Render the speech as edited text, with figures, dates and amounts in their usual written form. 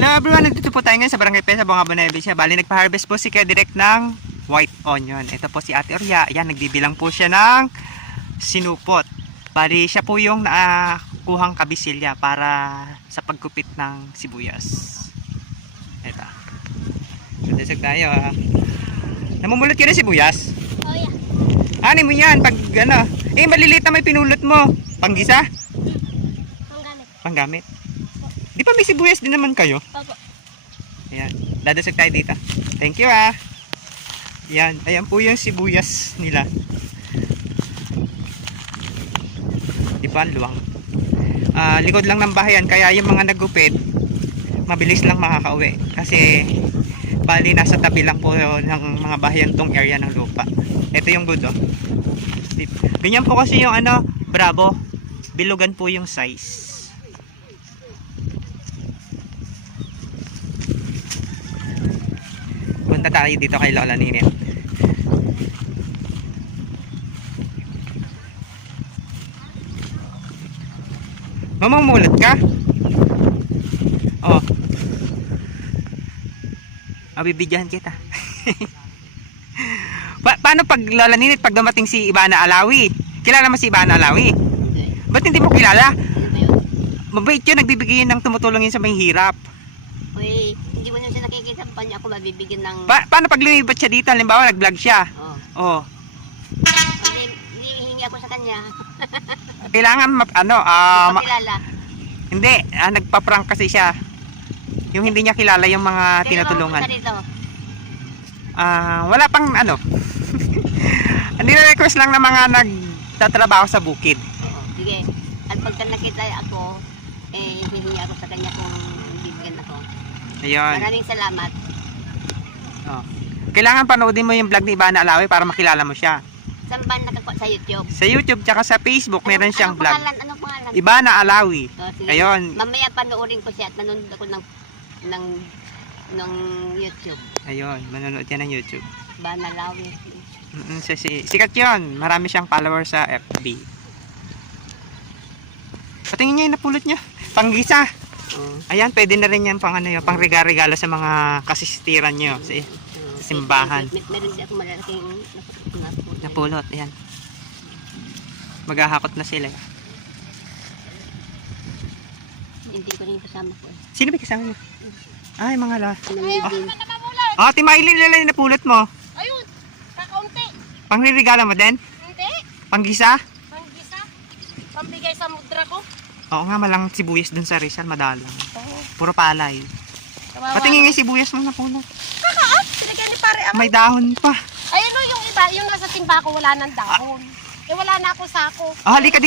Hello everyone, nandito po tayo ngayon sa Barangay Pesa, Bongabo, Nueva Ecija. Bali, nagpa-harvest po si Kuya Direk ng white onion. Ito po si Ate Oria. Ayan, nagbibilang po siya ng sinupot. Bali, siya po yung nakuhang kabisilya para sa pagkupit ng sibuyas. Ito. Sadasag tayo ha. Namumulot ka na sibuyas? Oh yeah. Ano mo yan? Pag ano? Maliliit na may pinulot mo. Panggisa? Panggamit. Panggamit? Di ba may sibuyas din naman kayo? Opo. Ayan. Dadasag tayo dito. Thank you ah. Ayan. Ayan po yung sibuyas nila. Di ba? Luwang. Likod lang ng bahayan. Kaya yung mga nagupit, mabilis lang makakauwi. Kasi bali nasa tabi lang po ng mga bahayan tong area ng lupa. Ito yung good oh. Ganyan po kasi yung ano, Bravo. Bilugan po yung size. Punta tayo dito kay Lola Ninit. Mamumulot ka? Oh. Bibigyan kita. Paano pag Lola Ninit pag dumating si Ivana Alawi? Kilala mo si Ivana Alawi? Ba't hindi mo kilala? Mabait yun, nagbibigay yun ng tumutulong yun sa may hirap. Uy, hindi mo nyo siya nakikita pa niya ako mabibigyan ng... Paano pag lumibat siya dito? Halimbawa, nag-vlog siya. Oh. Hindi ako sa kanya. Kailangan, Pakilala. hindi, nagpa-prank kasi siya. Yung hindi niya kilala yung mga tinutulungan. Wala pang ano. Nire-request lang ng mga nagtatrabaho sa bukid. Oo, sige. At pagka nakita ako, hihingi ako sa kanya kung bibigyan ako. Ayun. Maraming salamat. Oh. Kailangan panoodin mo yung vlog ni Ivana Alawi para makilala mo siya. Saan ba nakakuha sa YouTube? Sa YouTube tsaka sa Facebook meron siyang vlog. Anong pangalan? Ivana Alawi. Oh, sige. Ayun. Mamaya panoorin ko siya at nanonood ako ng YouTube. Ayun, manonood yan ng YouTube. Banalawi. Sikat yun. Marami siyang followers sa FB. Patingin niya yung napulot niya. Panggisa. Ayan, pwede na rin yan pang ano yun, pang regalo sa mga kasistiran niyo sa simbahan. Meron din ako malalaking Napulot, ayan. Maghahakot na sila. Hindi ko rin kasama ko. Sino ba kasama mo? Ay, mga la. Oh. Timailin nila yung napulot mo. Ayun, kakaunti. Pangririgala mo din? Hindi. Panggisa? Panggisa. Pambigay sa mudra ko. Oo nga, malang sibuyas dun sa Rizal, madalang. Oo. Puro palay. Patingin nga yung sibuyas mo napulot. Kakaat, sinigyan ni pare ako. May dahon pa. Ayun o, yung iba, yung nasa timba ko wala ng dahon. Wala na ako sako. Halika dito.